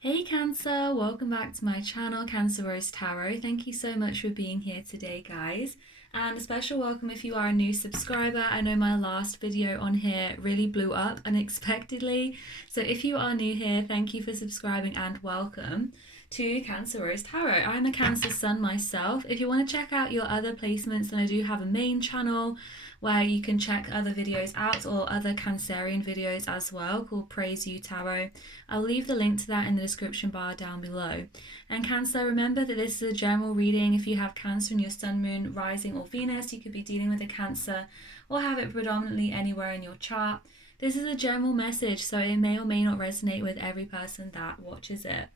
Hey Cancer, welcome back to my channel, Cancer Rose Tarot. Thank you so much for being here today, guys. And a special welcome if you are a new subscriber. I know my last video on here really blew up unexpectedly. So if you are new here, thank you for subscribing and welcome to Cancer Rose Tarot. I'm a Cancer Sun myself. If you want to check out your other placements, then I do have a main channel where you can check other videos out or other Cancerian videos as well called Praise You Tarot. I'll leave the link to that in the description bar down below. And Cancer, remember that this is a general reading. If you have Cancer in your Sun, Moon, Rising or Venus, you could be dealing with a Cancer or have it predominantly anywhere in your chart. This is a general message, so it may or may not resonate with every person that watches it.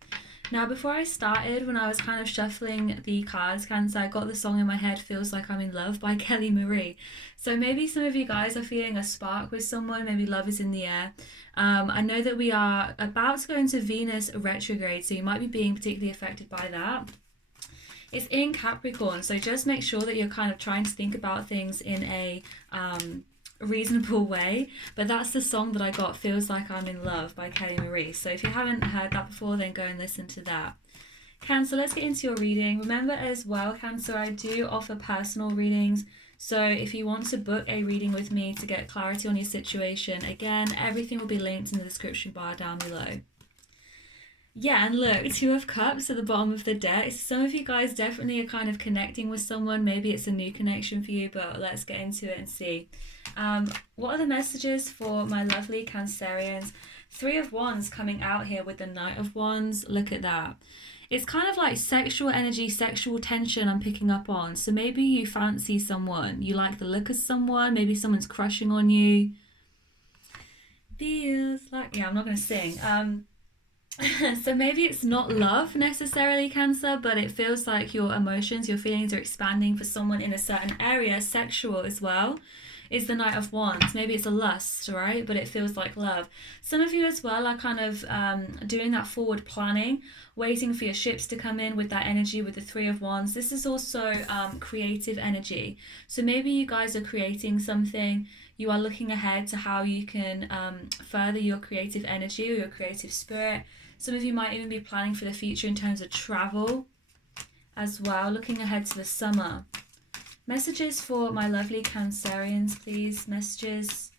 Now, before I started, when I was kind of shuffling the cards, Cancer, I got the song in my head, Feels Like I'm in Love by Kelly Marie. So maybe some of you guys are feeling a spark with someone, maybe love is in the air. I know that we are about to go into Venus retrograde, so you might be being particularly affected by that. It's in Capricorn, so just make sure that you're kind of trying to think about things in a reasonable way. But that's the song that I got, Feels Like I'm in Love by Kelly Marie. So if you haven't heard that before, then go and listen to that. Cancer, let's get into your reading. Remember as well, Cancer, I do offer personal readings. So if you want to book a reading with me to get clarity on your situation, again, everything will be linked in the description bar down below. Yeah, and look, Two of Cups at the bottom of the deck. Some of you guys definitely are kind of connecting with someone. Maybe it's a new connection for you, but let's get into it and see. What are the messages for my lovely Cancerians? Three of Wands coming out here with the Knight of Wands. Look at that. It's kind of like sexual energy, sexual tension I'm picking up on. So maybe you fancy someone. You like the look of someone. Maybe someone's crushing on you. Feels like... Yeah, I'm not going to sing. So maybe it's not love necessarily, Cancer, but it feels like your emotions, your feelings are expanding for someone in a certain area, sexual as well. Is the Knight of Wands. Maybe it's a lust, right? But it feels like love. Some of you as well are kind of doing that forward planning, waiting for your ships to come in with that energy with the Three of Wands. This is also creative energy. So maybe you guys are creating something. You are looking ahead to how you can further your creative energy or your creative spirit. Some of you might even be planning for the future in terms of travel as well, looking ahead to the summer. Messages for my lovely Cancerians, please. Messages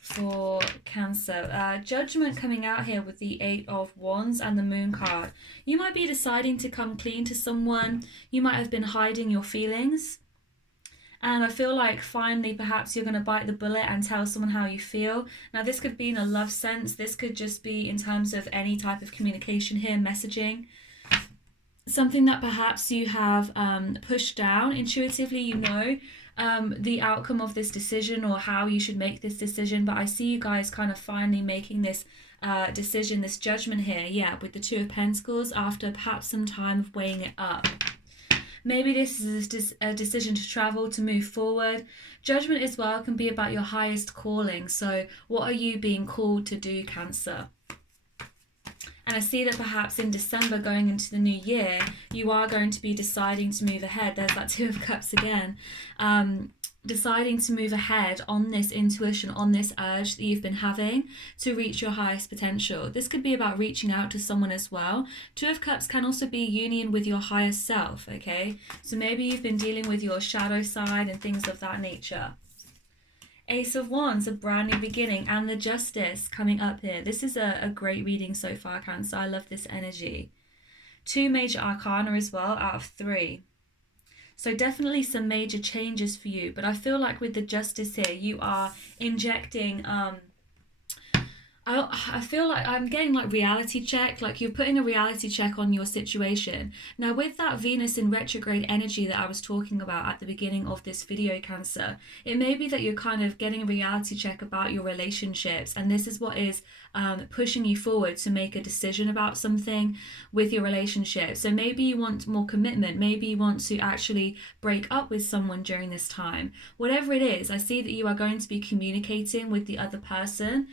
for Cancer. Judgment coming out here with the Eight of Wands and the Moon card. You might be deciding to come clean to someone. You might have been hiding your feelings. And I feel like finally perhaps you're going to bite the bullet and tell someone how you feel. Now this could be in a love sense. This could just be in terms of any type of communication here, messaging. Something that perhaps you have pushed down. Intuitively, you know the outcome of this decision or how you should make this decision. But I see you guys kind of finally making this decision, this judgment here. Yeah, with the Two of Pentacles after perhaps some time of weighing it up. Maybe this is a decision to travel, to move forward. Judgment as well can be about your highest calling. So what are you being called to do, Cancer? And I see that perhaps in December going into the new year, you are going to be deciding to move ahead. There's that Two of Cups again. Deciding to move ahead on this intuition, on this urge that you've been having to reach your highest potential. This could be about reaching out to someone as well. Two of Cups can also be union with your higher self, okay? So maybe you've been dealing with your shadow side and things of that nature. Ace of Wands, a brand new beginning, and the Justice coming up here. This is a great reading so far, Cancer. I love this energy. Two major arcana as well out of three. So definitely some major changes for you. But I feel like with the Justice here, you are injecting... I feel like I'm getting like reality check, like you're putting a reality check on your situation. Now with that Venus in retrograde energy that I was talking about at the beginning of this video, Cancer, it may be that you're kind of getting a reality check about your relationships, and this is what is pushing you forward to make a decision about something with your relationship. So maybe you want more commitment, maybe you want to actually break up with someone during this time. Whatever it is, I see that you are going to be communicating with the other person.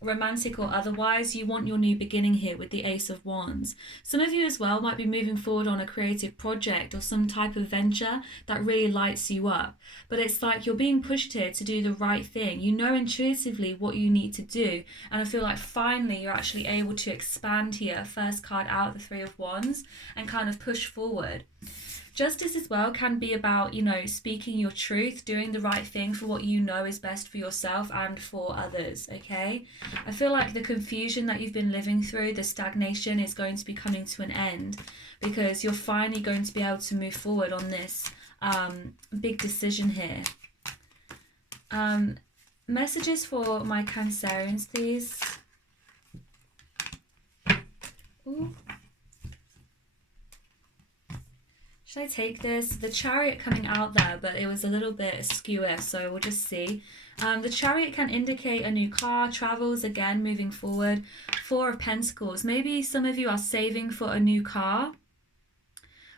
romantic or otherwise, you want your new beginning here with the Ace of Wands. Some of you as well might be moving forward on a creative project or some type of venture that really lights you up. But it's like you're being pushed here to do the right thing. You know intuitively what you need to do. And I feel like finally you're actually able to expand here. First card out, the Three of Wands, and kind of push forward. Justice as well can be about, speaking your truth, doing the right thing for what you know is best for yourself and for others, okay? I feel like the confusion that you've been living through, the stagnation, is going to be coming to an end because you're finally going to be able to move forward on this big decision here. Messages for my Cancerians, please. Ooh. Should I take this? The Chariot coming out there, but it was a little bit askew, so we'll just see. The Chariot can indicate a new car, travels, again, moving forward. Four of Pentacles. Maybe some of you are saving for a new car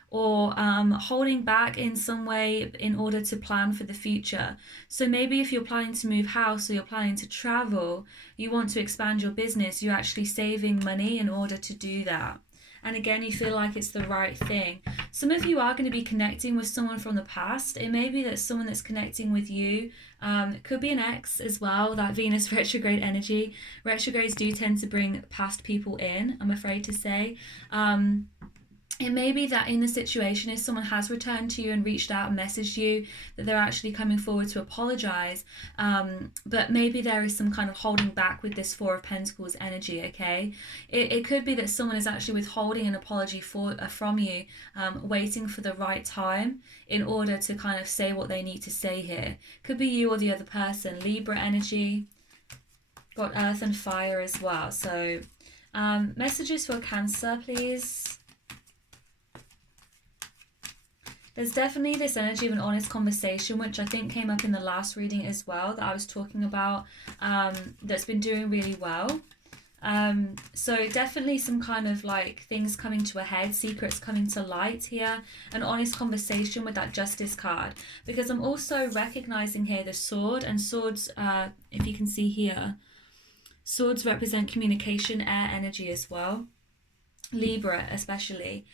or holding back in some way in order to plan for the future. So maybe if you're planning to move house or you're planning to travel, you want to expand your business, you're actually saving money in order to do that. And again, you feel like it's the right thing. Some of you are going to be connecting with someone from the past. It may be that someone that's connecting with you. It could be an ex as well, that Venus retrograde energy. Retrogrades do tend to bring past people in, I'm afraid to say. It may be that in the situation, if someone has returned to you and reached out and messaged you, that they're actually coming forward to apologize. But maybe there is some kind of holding back with this Four of Pentacles energy, okay? It could be that someone is actually withholding an apology from you, waiting for the right time in order to kind of say what they need to say here. Could be you or the other person. Libra energy. Got Earth and Fire as well. So messages for Cancer, please. There's definitely this energy of an honest conversation, which I think came up in the last reading as well, that I was talking about, that's been doing really well. So definitely some kind of like things coming to a head, secrets coming to light here, an honest conversation with that Justice card. Because I'm also recognizing here the Sword, and swords, if you can see here, swords represent communication, air energy as well. Libra especially.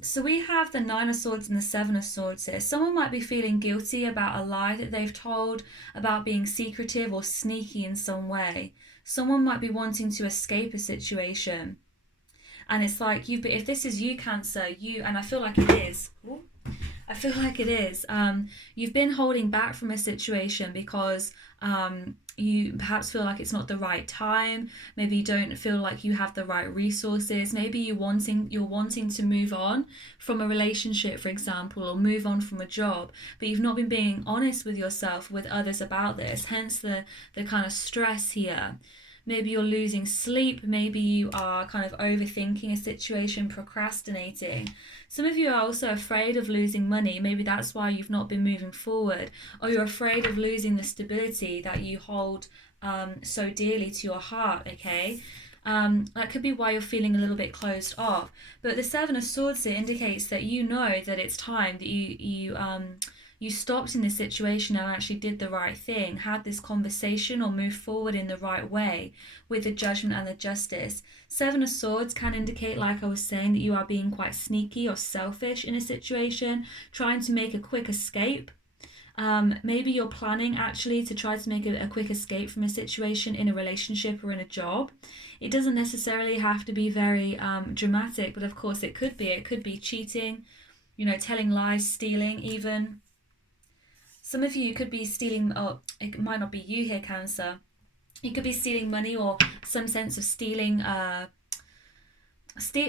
So we have the Nine of Swords and the Seven of Swords here. Someone might be feeling guilty about a lie that they've told, about being secretive or sneaky in some way. Someone might be wanting to escape a situation. And it's like, if this is you, Cancer, and I feel like it is. Ooh, I feel like it is. You've been holding back from a situation because you perhaps feel like it's not the right time. Maybe you don't feel like you have the right resources. Maybe you're wanting to move on from a relationship, for example, or move on from a job, but you've not been being honest with yourself, with others about this. Hence the kind of stress here. Maybe you're losing sleep. Maybe you are kind of overthinking a situation, procrastinating. Some of you are also afraid of losing money. Maybe that's why you've not been moving forward. Or you're afraid of losing the stability that you hold so dearly to your heart, okay? That could be why you're feeling a little bit closed off. But the Seven of Swords here indicates that you know that it's time that you stopped in this situation and actually did the right thing, had this conversation or moved forward in the right way with the Judgment and the Justice. Seven of Swords can indicate, like I was saying, that you are being quite sneaky or selfish in a situation, trying to make a quick escape. Maybe you're planning actually to try to make a quick escape from a situation in a relationship or in a job. It doesn't necessarily have to be very dramatic, but of course it could be. It could be cheating, telling lies, stealing even. Some of you could be stealing, or it might not be you here, Cancer. You could be stealing money or some sense of stealing,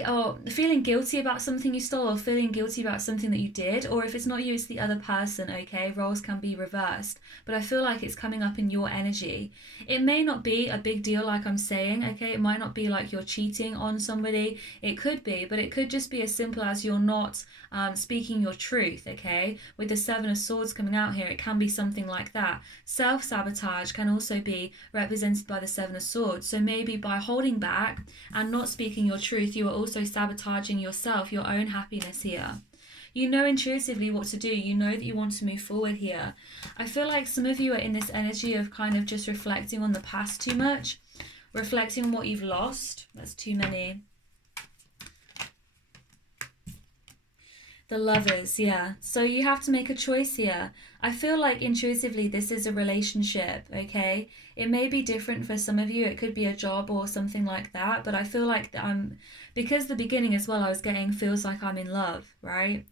or feeling guilty about something you stole, or feeling guilty about something that you did. Or if it's not you, it's the other person, okay? Roles can be reversed. But I feel like it's coming up in your energy. It may not be a big deal like I'm saying, okay? It might not be like you're cheating on somebody. It could be, but it could just be as simple as you're not speaking your truth, okay? With the Seven of Swords coming out here, it can be something like that. Self-sabotage can also be represented by the Seven of Swords. So maybe by holding back and not speaking your truth, you are also sabotaging yourself, your own happiness here. You know intuitively what to do. You know that you want to move forward here. I feel like some of you are in this energy of kind of just reflecting on the past too much. reflecting on what you've lost. That's too many. The Lovers, yeah. So you have to make a choice here. I feel like intuitively this is a relationship, okay? It may be different for some of you. It could be a job or something like that. But I feel like because the beginning as well, I was getting feels like I'm in love, right?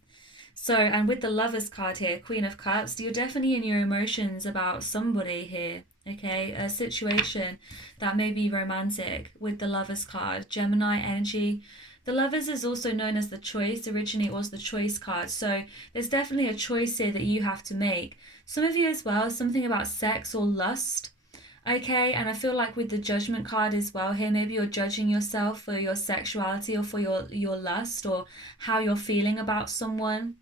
So, and with the Lovers card here, Queen of Cups, you're definitely in your emotions about somebody here, okay? A situation that may be romantic with the Lovers card. Gemini energy. The Lovers is also known as the Choice. Originally, it was the Choice card. So there's definitely a choice here that you have to make. Some of you as well, something about sex or lust. Okay, and I feel like with the Judgment card as well here, maybe you're judging yourself for your sexuality or for your lust or how you're feeling about someone.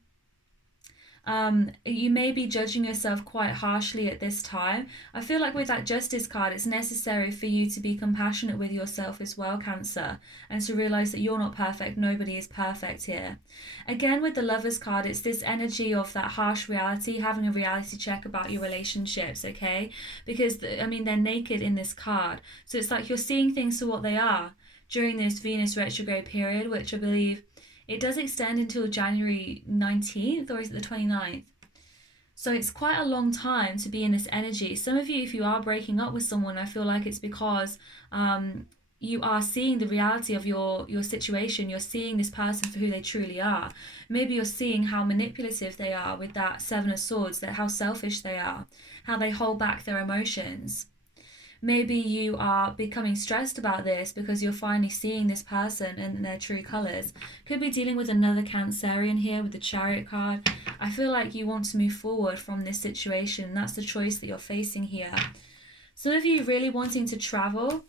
You may be judging yourself quite harshly at this time. I feel like with that Justice card, it's necessary for you to be compassionate with yourself as well, Cancer, and to realize that you're not perfect. Nobody is perfect here. Again, with the Lovers card, it's this energy of that harsh reality, having a reality check about your relationships, okay? Because, I mean, they're naked in this card. So it's like you're seeing things for what they are during this Venus retrograde period, which I believe it does extend until January 19th, or is it the 29th? So it's quite a long time to be in this energy. Some of you, if you are breaking up with someone, I feel like it's because you are seeing the reality of your situation. You're seeing this person for who they truly are. Maybe you're seeing how manipulative they are with that Seven of Swords, that how selfish they are, how they hold back their emotions. Maybe you are becoming stressed about this because you're finally seeing this person in their true colors. Could be dealing with another Cancerian here with the Chariot card. I feel like you want to move forward from this situation. That's the choice that you're facing here. Some of you really wanting to travel,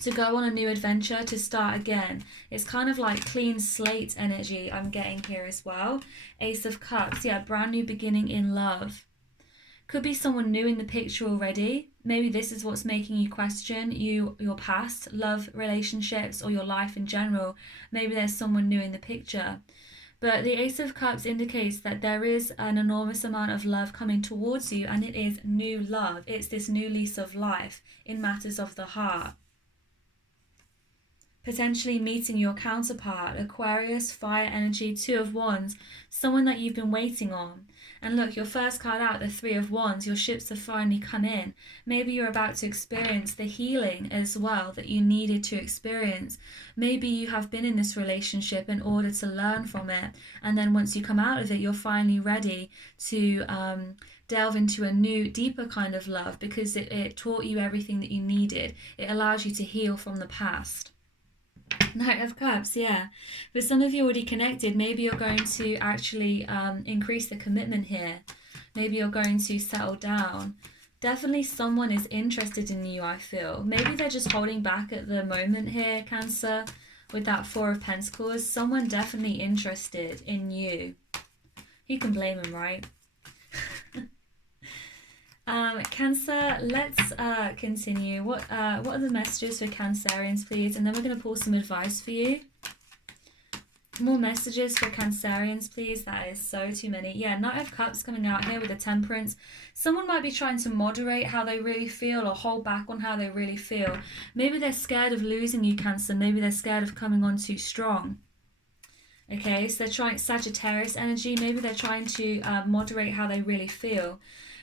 to go on a new adventure, to start again. It's kind of like clean slate energy I'm getting here as well. Ace of Cups, yeah, brand new beginning in love. Could be someone new in the picture already. Maybe this is what's making you question your past, love, relationships, or your life in general. Maybe there's someone new in the picture. But the Ace of Cups indicates that there is an enormous amount of love coming towards you, and it is new love. It's this new lease of life in matters of the heart. Potentially meeting your counterpart, Aquarius, fire energy, Two of Wands, someone that you've been waiting on. And look, your first card out, the Three of Wands, your ships have finally come in. Maybe you're about to experience the healing as well that you needed to experience. Maybe you have been in this relationship in order to learn from it. And then once you come out of it, you're finally ready to delve into a new, deeper kind of love because it taught you everything that you needed. It allows you to heal from the past. Knight of Cups, yeah. For some of you already connected, maybe you're going to actually increase the commitment here. Maybe you're going to settle down. Definitely someone is interested in you, I feel. Maybe they're just holding back at the moment here, Cancer, with that Four of Pentacles. Someone definitely interested in you. You can blame them, right? Cancer, let's continue. What are the messages for Cancerians, please? And then we're going to pull some advice for you. More messages for Cancerians, please. That is so too many. Yeah, Knight of Cups coming out here with the Temperance. Someone might be trying to moderate how they really feel or hold back on how they really feel. Maybe they're scared of losing you, Cancer. Maybe they're scared of coming on too strong. Okay, so they're trying Sagittarius energy. Maybe they're trying to moderate how they really feel.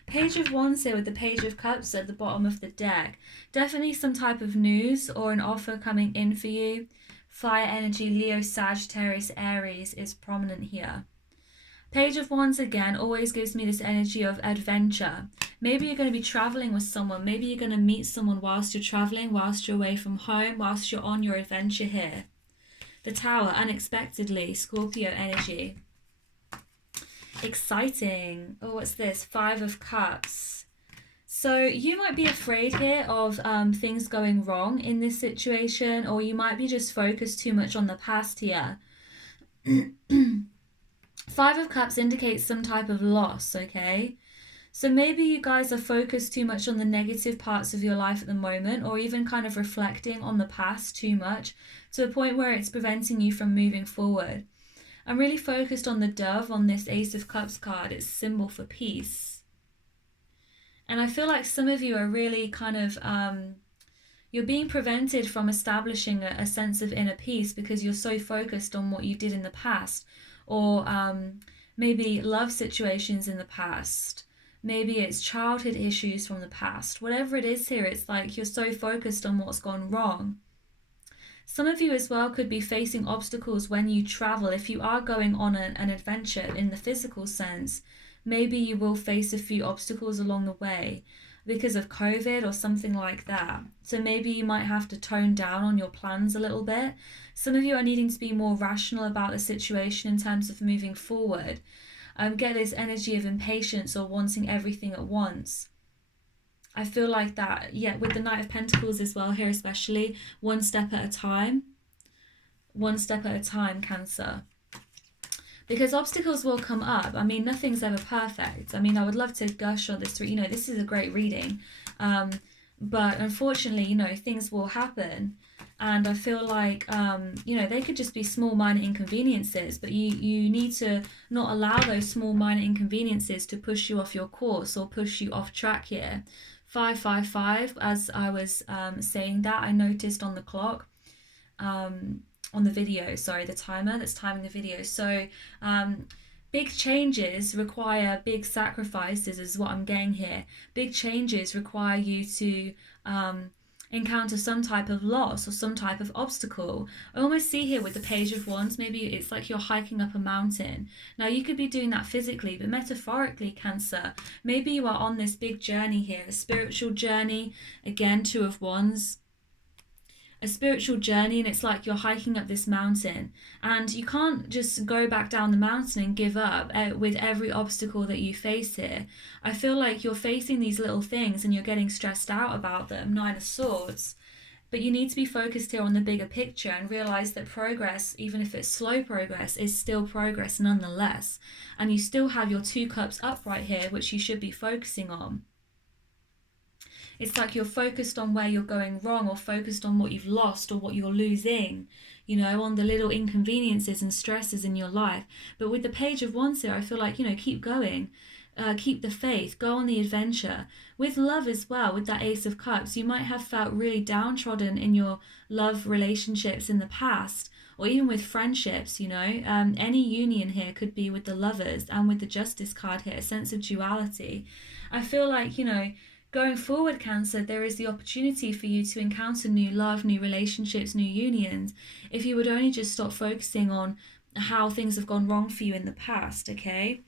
Page of Wands here with the Page of Cups at the bottom of the deck. Definitely some type of news or an offer coming in for you. Fire energy, Leo, Sagittarius, Aries is prominent here. Page of Wands again always gives me this energy of adventure. Maybe you're going to be traveling with someone. Maybe you're going to meet someone whilst you're traveling, whilst you're away from home, whilst you're on your adventure here. The Tower, unexpectedly, Scorpio energy. Exciting. Oh, what's this? Five of Cups. So you might be afraid here of things going wrong in this situation, or you might be just focused too much on the past here. Five of Cups indicates some type of loss, okay? So maybe you guys are focused too much on the negative parts of your life at the moment, or even kind of reflecting on the past too much to a point where it's preventing you from moving forward. I'm really focused on the dove on this Ace of Cups card. It's a symbol for peace. And I feel like some of you are really kind of You're being prevented from establishing a sense of inner peace because you're so focused on what you did in the past, or maybe love situations in the past. Maybe it's childhood issues from the past. Whatever it is here, it's like you're so focused on what's gone wrong. Some of you as well could be facing obstacles when you travel. If you are going on an adventure in the physical sense, maybe you will face a few obstacles along the way because of COVID or something like that. So maybe you might have to tone down on your plans a little bit. Some of you are needing to be more rational about the situation in terms of moving forward. Get this energy of impatience or wanting everything at once. I feel like that, yeah, with the Knight of Pentacles as well here, especially one step at a time. One step at a time, Cancer. Because obstacles will come up. I mean, nothing's ever perfect. I mean, I would love to gush on this. You know, this is a great reading. But unfortunately, you know, things will happen. And I feel like, you know, they could just be small, minor inconveniences. But you need to not allow those small, minor inconveniences to push you off your course or push you off track here. 555, as I was saying that, I noticed on the clock, on the video, sorry, the timer that's timing the video. So big changes require big sacrifices is what I'm getting here. Big changes require you to encounter some type of loss or some type of obstacle. I almost see here with the Page of Wands, maybe it's like you're hiking up a mountain. Now you could be doing that physically, but metaphorically, Cancer, maybe you are on this big journey here, a spiritual journey. Again, Two of Wands. A spiritual journey, and it's like you're hiking up this mountain and you can't just go back down the mountain and give up with every obstacle that you face here. I feel like you're facing these little things and you're getting stressed out about them. Nine of Swords. But you need to be focused here on the bigger picture and realize that progress, even if it's slow progress, is still progress nonetheless. And you still have your Two Cups upright here, which you should be focusing on. It's like you're focused on where you're going wrong, or focused on what you've lost or what you're losing, you know, on the little inconveniences and stresses in your life. But with the Page of Wands here, I feel like, you know, keep going, keep the faith, go on the adventure. With love as well, with that Ace of Cups, you might have felt really downtrodden in your love relationships in the past, or even with friendships, you know. Any union here could be with the Lovers, and with the Justice card here, a sense of duality. I feel like, you know, going forward, Cancer, there is the opportunity for you to encounter new love, new relationships, new unions, if you would only just stop focusing on how things have gone wrong for you in the past, okay?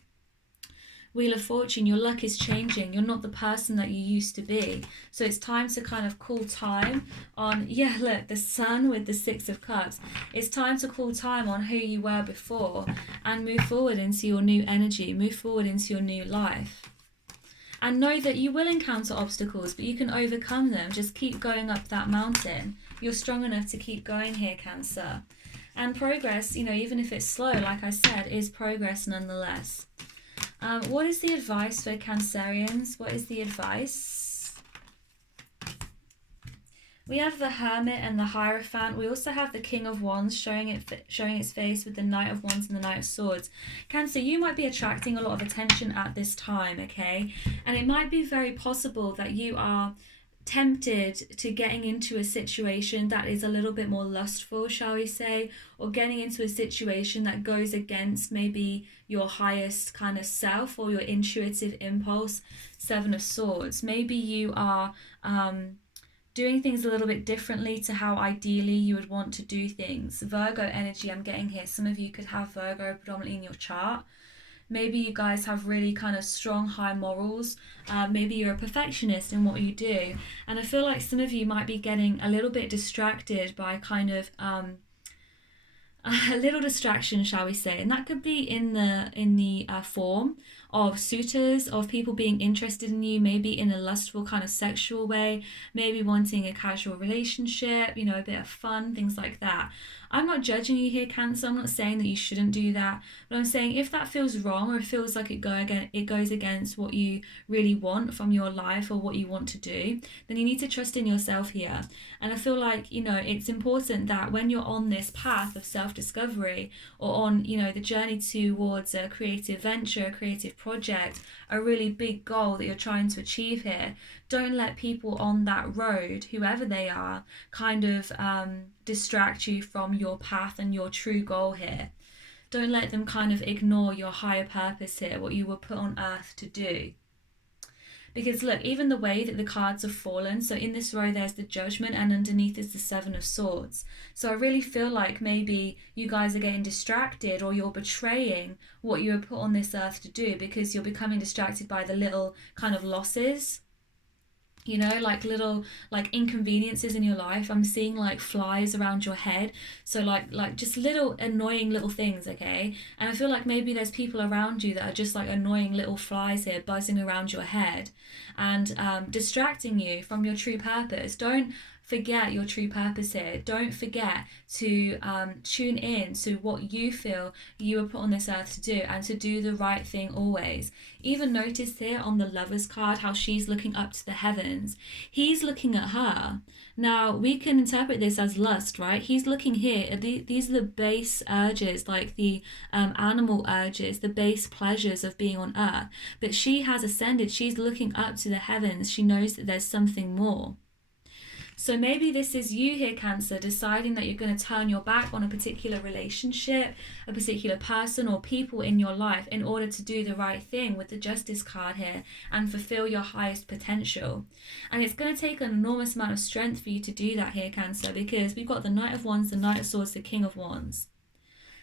Wheel of Fortune, your luck is changing. You're not the person that you used to be. So it's time to kind of call time on, yeah, look, the Sun with the Six of Cups. It's time to call time on who you were before and move forward into your new energy, move forward into your new life. And know that you will encounter obstacles, but you can overcome them. Just keep going up that mountain. You're strong enough to keep going here, Cancer. And progress, you know, even if it's slow, like I said, is progress nonetheless. What is the advice for Cancerians? What is the advice? We have the Hermit and the Hierophant. We also have the King of Wands showing its face with the Knight of Wands and the Knight of Swords. Cancer, you might be attracting a lot of attention at this time, okay? And it might be very possible that you are tempted to getting into a situation that is a little bit more lustful, shall we say, or getting into a situation that goes against maybe your highest kind of self or your intuitive impulse. Seven of Swords. Maybe you are doing things a little bit differently to how ideally you would want to do things. Virgo energy I'm getting here. Some of you could have Virgo predominantly in your chart. Maybe you guys have really kind of strong, high morals. Maybe you're a perfectionist in what you do. And I feel like some of you might be getting a little bit distracted by kind of a little distraction, shall we say. And that could be in the form of suitors, of people being interested in you, maybe in a lustful kind of sexual way, maybe wanting a casual relationship, you know, a bit of fun, things like that. I'm not judging you here, Cancer. I'm not saying that you shouldn't do that, but I'm saying if that feels wrong, or it feels like it goes against what you really want from your life or what you want to do, then you need to trust in yourself here. And I feel like, you know, it's important that when you're on this path of self self-discovery, or on, you know, the journey towards a creative venture, a creative project, a really big goal that you're trying to achieve here, don't let people on that road, whoever they are, kind of distract you from your path and your true goal here. Don't let them kind of ignore your higher purpose here, what you were put on earth to do. Because look, even the way that the cards have fallen, so in this row there's the Judgment and underneath is the Seven of Swords. So I really feel like maybe you guys are getting distracted, or you're betraying what you were put on this earth to do, because you're becoming distracted by the little kind of losses, you know, like little like inconveniences in your life. I'm seeing like flies around your head, so like just little annoying little things, okay? And I feel like maybe there's people around you that are just like annoying little flies here buzzing around your head and distracting you from your true purpose. Don't forget your true purpose here. Don't forget to tune in to what you feel you were put on this earth to do, and to do the right thing always. Even notice here on the Lovers card how she's looking up to the heavens. He's looking at her. Now we can interpret this as lust, right? He's looking here. These are the base urges, like the animal urges, the base pleasures of being on earth. But she has ascended. She's looking up to the heavens. She knows that there's something more. So maybe this is you here, Cancer, deciding that you're going to turn your back on a particular relationship, a particular person or people in your life in order to do the right thing with the Justice card here and fulfill your highest potential. And it's going to take an enormous amount of strength for you to do that here, Cancer, because we've got the Knight of Wands, the Knight of Swords, the King of Wands.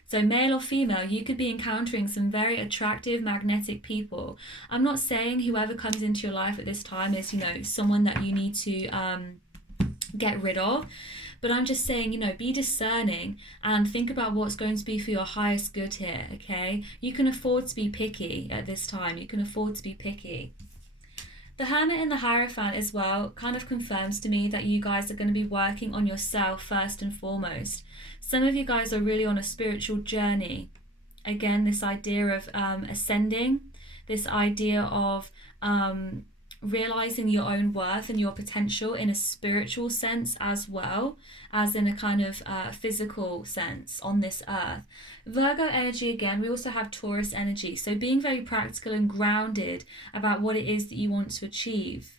So male or female, you could be encountering some very attractive, magnetic people. I'm not saying whoever comes into your life at this time is, you know, someone that you need to get rid of, but I'm just saying, you know, be discerning and think about what's going to be for your highest good here, okay? You can afford to be picky at this time. You can afford to be picky. The Hermit and the Hierophant as well kind of confirms to me that you guys are going to be working on yourself first and foremost. Some of you guys are really on a spiritual journey. Again, this idea of ascending, this idea of realizing your own worth and your potential in a spiritual sense as well as in a kind of physical sense on this earth. Virgo energy, again, we also have Taurus energy, so being very practical and grounded about what it is that you want to achieve.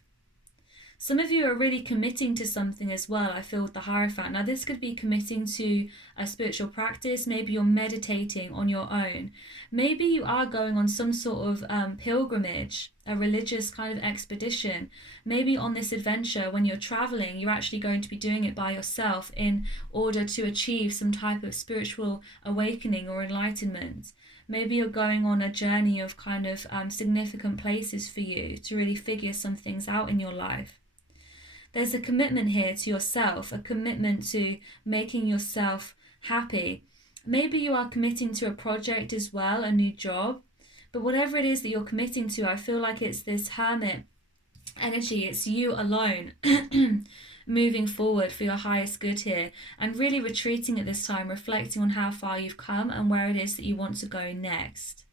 Some of you are really committing to something as well, I feel, with the Hierophant. Now this could be committing to a spiritual practice. Maybe you're meditating on your own. Maybe you are going on some sort of pilgrimage, a religious kind of expedition. Maybe on this adventure, when you're traveling, you're actually going to be doing it by yourself in order to achieve some type of spiritual awakening or enlightenment. Maybe you're going on a journey of kind of significant places for you to really figure some things out in your life. There's a commitment here to yourself, a commitment to making yourself happy. Maybe you are committing to a project as well, a new job. But whatever it is that you're committing to, I feel like it's this Hermit energy. It's you alone moving forward for your highest good here, and really retreating at this time, reflecting on how far you've come and where it is that you want to go next.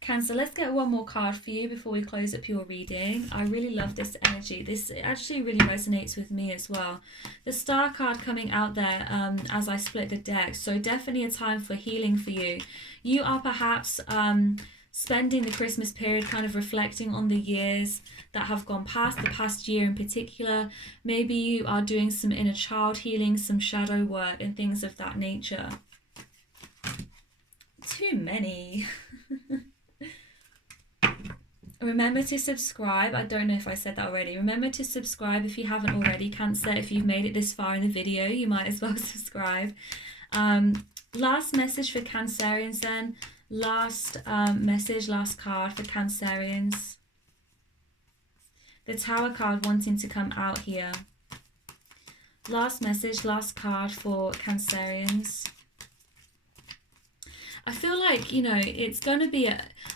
Cancer, let's get one more card for you before we close up your reading. I really love this energy. This actually really resonates with me as well. The Star card coming out there as I split the deck. So definitely a time for healing for you. You are perhaps spending the Christmas period kind of reflecting on the years that have gone past, the past year in particular. Maybe you are doing some inner child healing, some shadow work and things of that nature. Too many. Remember to subscribe. I don't know if I said that already. Remember to subscribe if you haven't already, Cancer. If you've made it this far in the video, you might as well subscribe. Last message for Cancerians then. Last message, last card for Cancerians. The Tower card wanting to come out here. Last message, last card for Cancerians. I feel like, you know, it's going to be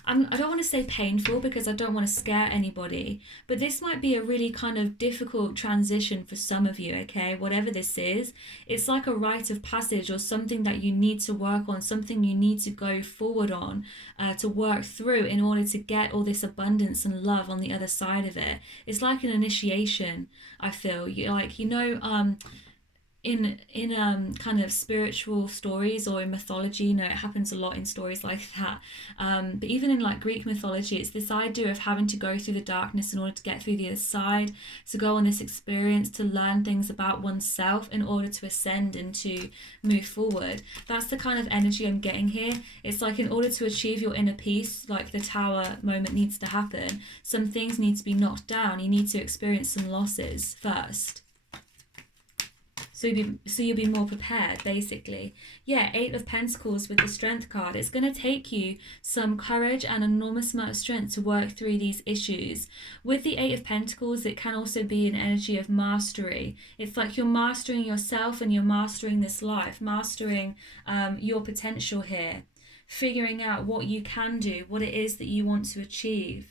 I don't want to say painful because I don't want to scare anybody, but this might be a really kind of difficult transition for some of you, okay? Whatever this is, it's like a rite of passage or something that you need to work on, something you need to go forward on, to work through in order to get all this abundance and love on the other side of it. It's like an initiation, I feel. You like, you know, in kind of spiritual stories or in mythology, you know, it happens a lot in stories like that. But even in like Greek mythology, it's this idea of having to go through the darkness in order to get through the other side, to go on this experience, to learn things about oneself in order to ascend and to move forward. That's the kind of energy I'm getting here. It's like in order to achieve your inner peace, like the tower moment needs to happen, some things need to be knocked down. You need to experience some losses first. So you'll be more prepared, basically. Yeah, Eight of Pentacles with the Strength card. It's going to take you some courage and an enormous amount of strength to work through these issues. With the Eight of Pentacles, it can also be an energy of mastery. It's like you're mastering yourself and you're mastering this life, mastering your potential here, figuring out what you can do, what it is that you want to achieve.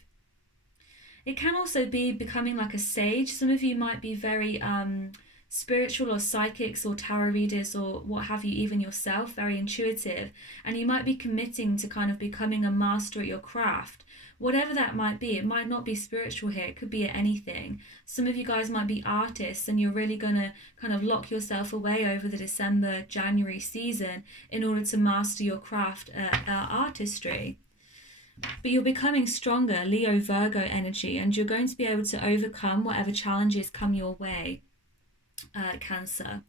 It can also be becoming like a sage. Some of you might be very spiritual or psychics or tarot readers or what have you, even yourself, very intuitive, and you might be committing to kind of becoming a master at your craft. Whatever that might be, it might not be spiritual here, it could be at anything. Some of you guys might be artists and you're really going to kind of lock yourself away over the December, January season in order to master your craft artistry. But you're becoming stronger, Leo Virgo energy, and you're going to be able to overcome whatever challenges come your way, Cancer.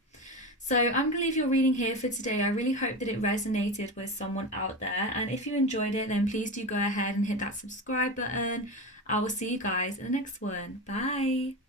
So I'm going to leave your reading here for today. I really hope that it resonated with someone out there. And if you enjoyed it, then please do go ahead and hit that subscribe button. I will see you guys in the next one. Bye.